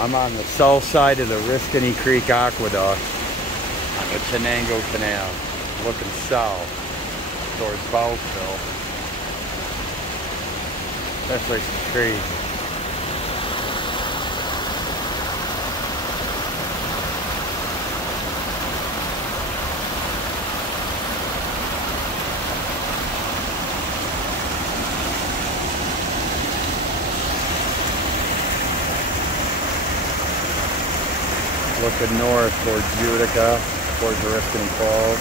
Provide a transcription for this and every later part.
I'm on the south side of the Oriskany Creek Aqueduct on the Chenango Canal, looking south towards Solsville. That place is crazy. Looking north towards Utica, towards Oriskany Falls.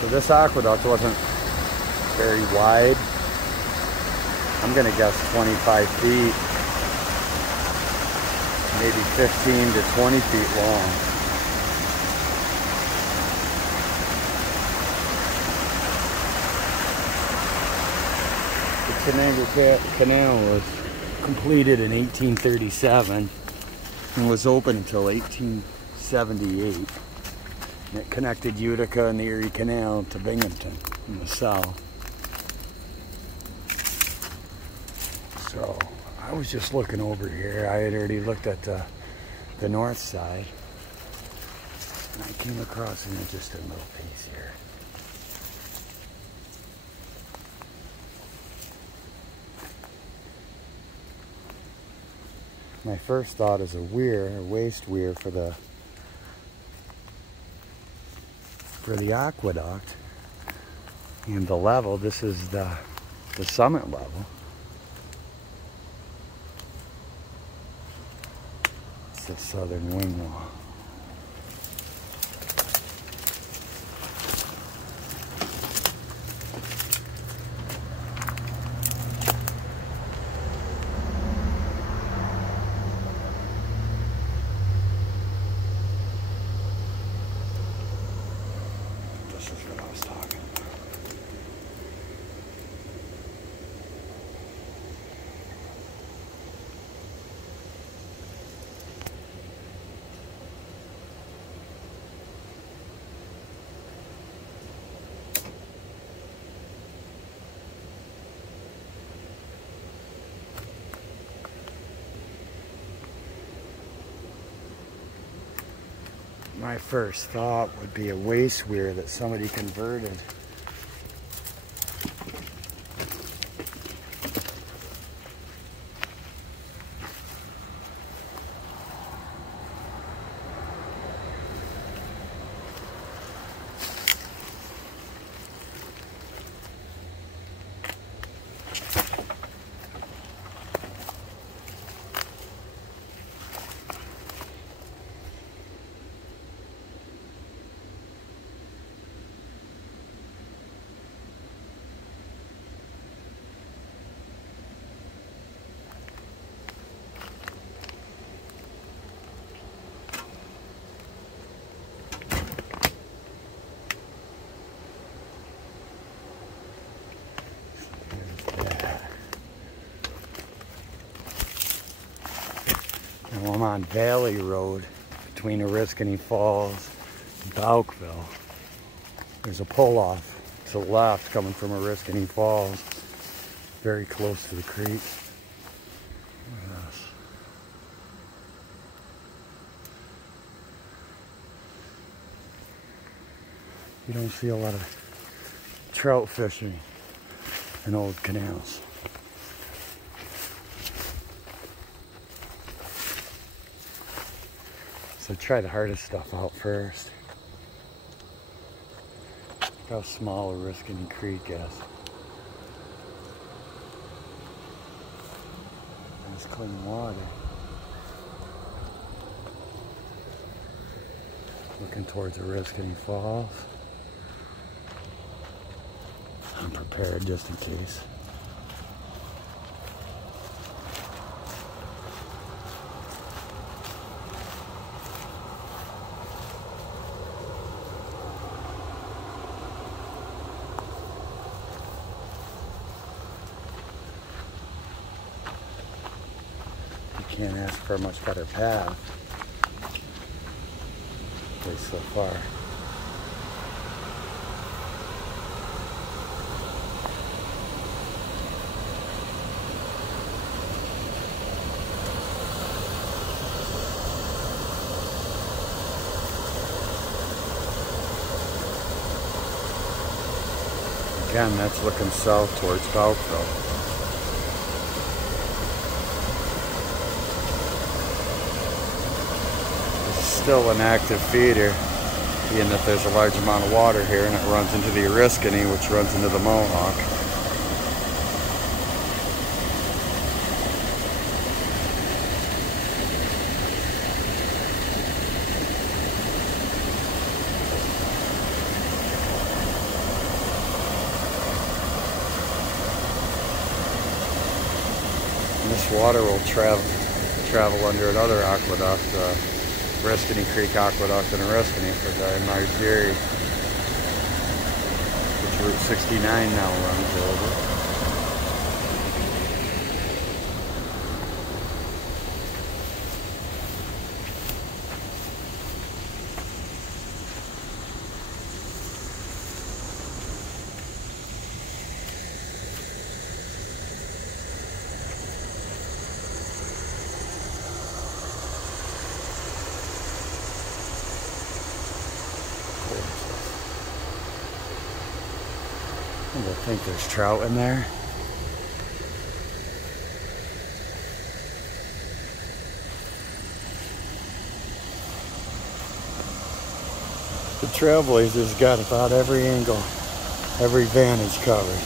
So this aqueduct wasn't very wide. I'm gonna guess 25 feet, maybe 15 to 20 feet long. The Chenango Canal was completed in 1837 and was open until 1878. And it connected Utica and the Erie Canal to Binghamton in the south. So I was just looking over here. I had already looked at the north side, and I came across an interesting little piece here. My first thought is a weir, a waste weir for the aqueduct, and the level. This is the summit level. It's the southern wing wall. This is what I was talking about. My first thought would be a waste weir that somebody converted. I'm on Valley Road between Oriskany Falls and Bowkville. There's a pull-off to the left coming from Oriskany Falls, very close to the creek. Look at this. You don't see a lot of trout fishing in old canals. So try the hardest stuff out first. Look how small Oriskany Creek is. Nice clean water. Looking towards Oriskany Falls. I'm prepared just in case. can't ask for a much better path. At least so far. Again, that's looking south towards Bouckville. It's still an active feeder, being that there's a large amount of water here, and it runs into the Oriskany, which runs into the Mohawk. This water will travel under another aqueduct, Oriskany Creek Aqueduct in Oriskany for the Erie, which Route 69 now runs over. I think there's trout in there. The Trailblazers got about every angle, every vantage covered.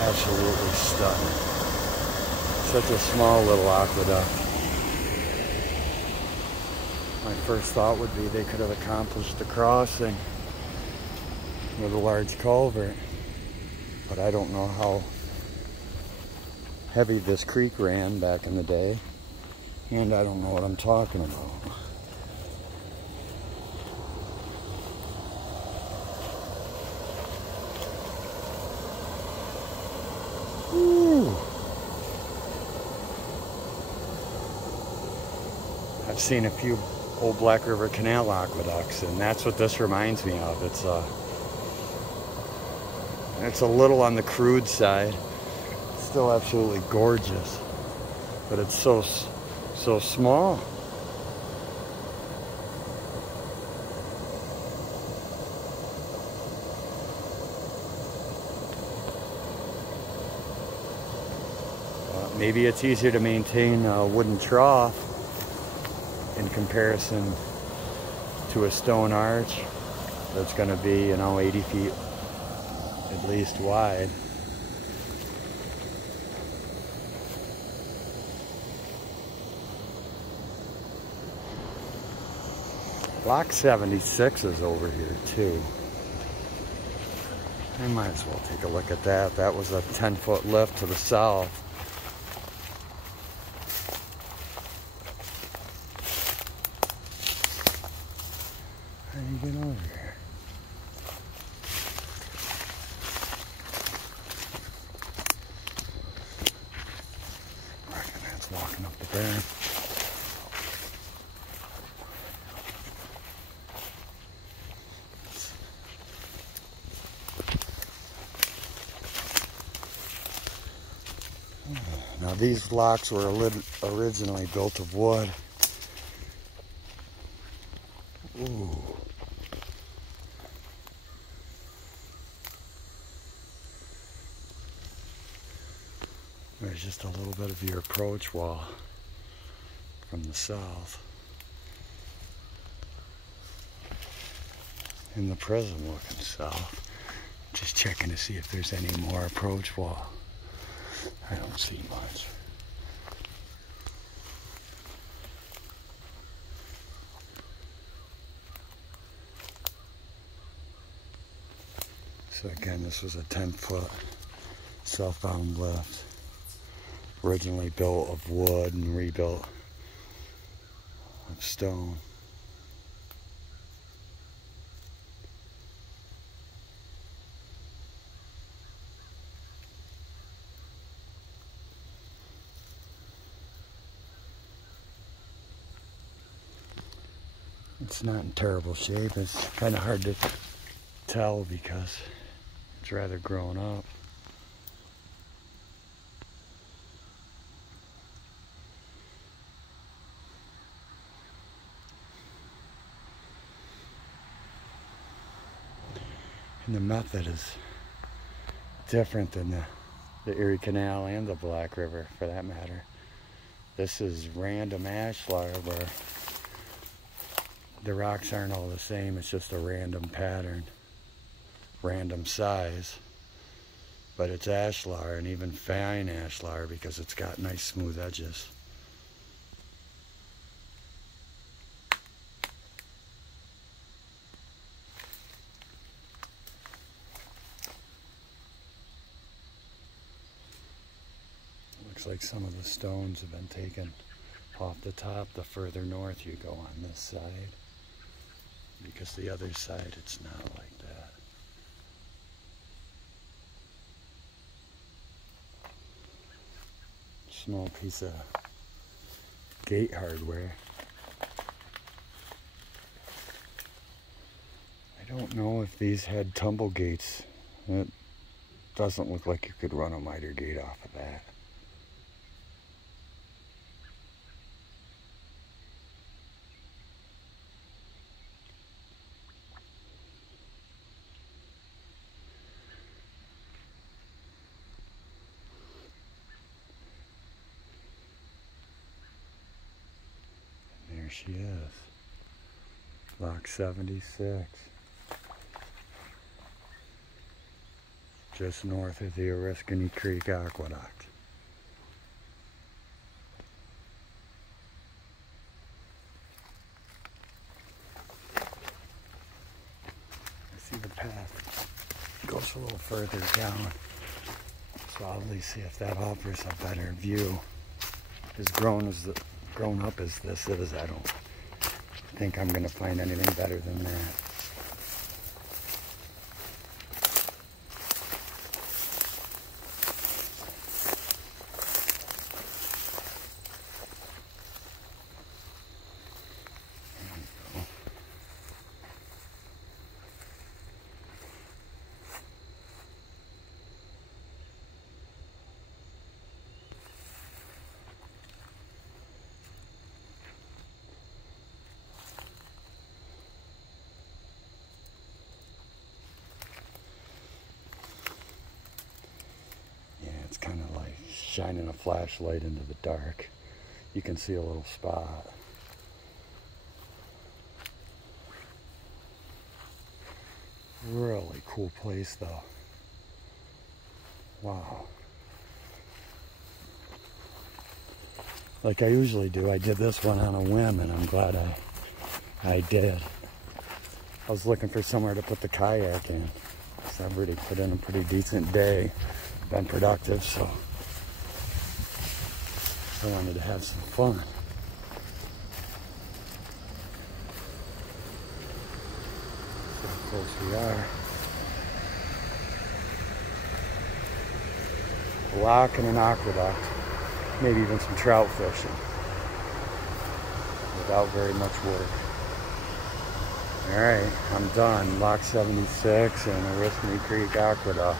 Absolutely stunning. Such a small little aqueduct. My first thought would be they could have accomplished the crossing with a large culvert, but I don't know how heavy this creek ran back in the day, and I don't know what I'm talking about. Ooh. I've seen a few old Black River Canal aqueducts, and that's what this reminds me of. It's a little on the crude side. It's still absolutely gorgeous, but it's so small. Maybe it's easier to maintain a wooden trough in comparison to a stone arch that's going to be, 80 feet at least wide. Block 76 is over here too. I might as well take a look at that. That was a 10-foot lift to the south. How do you get over here? I reckon that's walking up the bank. Now these locks were originally built of wood. Ooh. There's just a little bit of your approach wall from the south. in the prism looking south. Just checking to see if there's any more approach wall. I don't see much. So again, this was a 10-foot southbound lift. Originally built of wood and rebuilt of stone. It's not in terrible shape. It's kind of hard to tell because it's rather grown up. And the method is different than the Erie Canal and the Black River, for that matter. This is random ashlar where the rocks aren't all the same. It's just a random pattern, random size. But it's ashlar, and even fine ashlar, because it's got nice smooth edges. Looks like some of the stones have been taken off the top the further north you go on this side, because the other side it's not like that. Small piece of gate hardware. I don't know if these had tumble gates. It doesn't look like you could run a miter gate off of that. There she is, Lock 76, just north of the Oriskany Creek Aqueduct. I see the path goes a little further down, so I'll at least see if that offers a better view. As grown up as this is, I don't think I'm going to find anything better than that. It's kind of like shining a flashlight into the dark. You can see a little spot. Really cool place though. Wow. Like I usually do, I did this one on a whim, and I'm glad I did. I was looking for somewhere to put the kayak in, so I've already put in a pretty decent day. Been productive, so I wanted to have some fun. See how close we are. A lock and an aqueduct, maybe even some trout fishing, without very much work. All right, I'm done. Lock 76 and Oriskany Creek Aqueduct.